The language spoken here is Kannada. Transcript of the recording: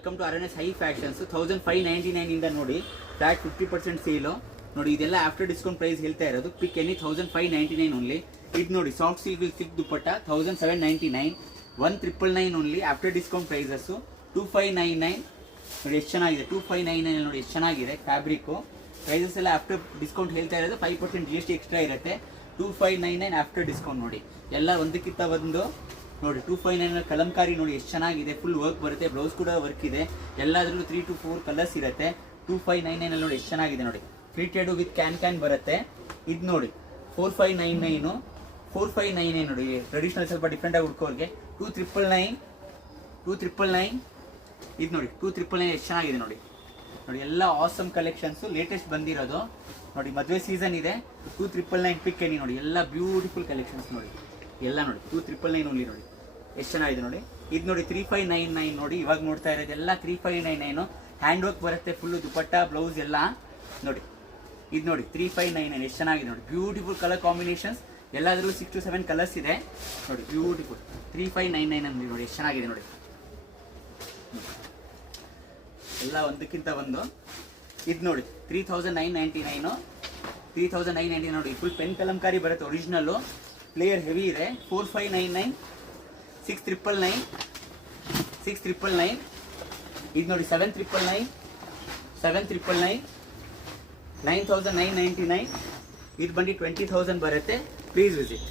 Welcome to RNS High Fashions. 1599 ಇಂದ ನೋಡಿ ಫ್ಲಾಟ್ 50% ಸೇಲು ನೋಡಿ. ಇದೆಲ್ಲ ಆಫ್ಟರ್ ಡಿಸ್ಕೌಂಟ್ ಪ್ರೈಸ್ ಹೇಳ್ತಾ ಇರೋದು. ಪಿಕ್ ಎನಿ 1599 ಓನ್ಲಿ. ಇದು ನೋಡಿ ಸಾಫ್ಟ್ ಸಿಲ್ಕ್ ದುಪ್ಪಟ್ಟ 1799, 1999 ಓನ್ಲಿ ಆಫ್ಟರ್ ಡಿಸ್ಕೌಂಟ್ ಪ್ರೈಸಸ್. 2599 ನೋಡಿ ಎಷ್ಟು ಚೆನ್ನಾಗಿದೆ. 2599 ನೋಡಿ ಎಷ್ಟು ಚೆನ್ನಾಗಿದೆ ಫ್ಯಾಬ್ರಿಕ್. ಪ್ರೈಸಸ್ ಎಲ್ಲ ಆಫ್ಟರ್ ಡಿಸ್ಕೌಂಟ್ ಹೇಳ್ತಾ ಇರೋದು. 5% GST ಎಕ್ಸ್ಟ್ರಾ ಇರುತ್ತೆ. 2599 ಆಫ್ಟರ್ ಡಿಸ್ಕೌಂಟ್ ನೋಡಿ. ಎಲ್ಲ ಒಂದಕ್ಕಿಂತ ಒಂದು ನೋಡಿ. 259 ಕಲಂಕಾರಿ ನೋಡಿ ಎಷ್ಟು ಚೆನ್ನಾಗಿದೆ. ಫುಲ್ ವರ್ಕ್ ಬರುತ್ತೆ, ಬ್ಲೌಸ್ ಕೂಡ ವರ್ಕ್ ಇದೆ. ಎಲ್ಲದರಲ್ಲೂ 3 to 4 ಕಲರ್ಸ್ ಇರುತ್ತೆ. 2599 ನೋಡಿ ಎಷ್ಟು ಚೆನ್ನಾಗಿದೆ ನೋಡಿ. ಪ್ರಿಂಟೆಡ್ ವಿತ್ ಕ್ಯಾನ್ ಬರುತ್ತೆ. ಇದು ನೋಡಿ 4599, 4599 ನೋಡಿ. ಟ್ರೆಡಿಷನಲ್ ಸ್ವಲ್ಪ ಡಿಫ್ರೆಂಟ್ ಆಗಿ ಹುಡ್ಕೋರಿಗೆ 2999 ಇದು ನೋಡಿ. 2999 ಎಷ್ಟು ಚೆನ್ನಾಗಿದೆ ನೋಡಿ. ನೋಡಿ ಎಲ್ಲ ಆಸಮ್ ಕಲೆಕ್ಷನ್ಸ್ ಲೇಟೆಸ್ಟ್ ಬಂದಿರೋದು ನೋಡಿ. ಮದುವೆ ಸೀಸನ್ ಇದೆ. 2999 ಪಿಕ್ ಎನಿ ನೋಡಿ. ಎಲ್ಲ ಬ್ಯೂಟಿಫುಲ್ ಕಲೆಕ್ಷನ್ಸ್ ನೋಡಿ. ಎಲ್ಲ ನೋಡಿ 2999 ಓನ್ಲಿ ನೋಡಿ ಎಷ್ಟು ಚೆನ್ನಾಗಿದೆ ನೋಡಿ. ಇದು ನೋಡಿ 3599 ನೋಡಿ. ಇವಾಗ ನೋಡ್ತಾ ಇರೋದು ಎಲ್ಲ 3599. ಹ್ಯಾಂಡ್ ವರ್ಕ್ ಬರುತ್ತೆ ಫುಲ್ಲು ದುಪಟ್ಟ ಬ್ಲೌಸ್ ಎಲ್ಲ ನೋಡಿ. ಇದು ನೋಡಿ 3599 ಎಷ್ಟು ಚೆನ್ನಾಗಿದೆ ನೋಡಿ. Beautiful colour combinations. ಎಲ್ಲಾದ್ರಲ್ಲೂ 6 to 7 ಕಲರ್ಸ್ ಇದೆ ನೋಡಿ. ಬ್ಯೂಟಿಫುಲ್ 3599 ಅಂದ್ರಿ ನೋಡಿ ಎಷ್ಟು ಚೆನ್ನಾಗಿದೆ ನೋಡಿ. ಎಲ್ಲ ಒಂದಕ್ಕಿಂತ ಒಂದು. ಇದು ನೋಡಿ 3999, 3999 ನೋಡಿ. ಫುಲ್ ಪೆನ್ ಕಲಂಕಾರಿ ಬರುತ್ತೆ ಒರಿಜಿನಲ್ಲು. ಪ್ಲೇಯರ್ ಹೆವಿ ಇದೆ. 4599, 6999. ಇದು ನೋಡಿ 7999, 9999. ಇದು ಬಂದು 20,000 ಬರುತ್ತೆ. Please visit.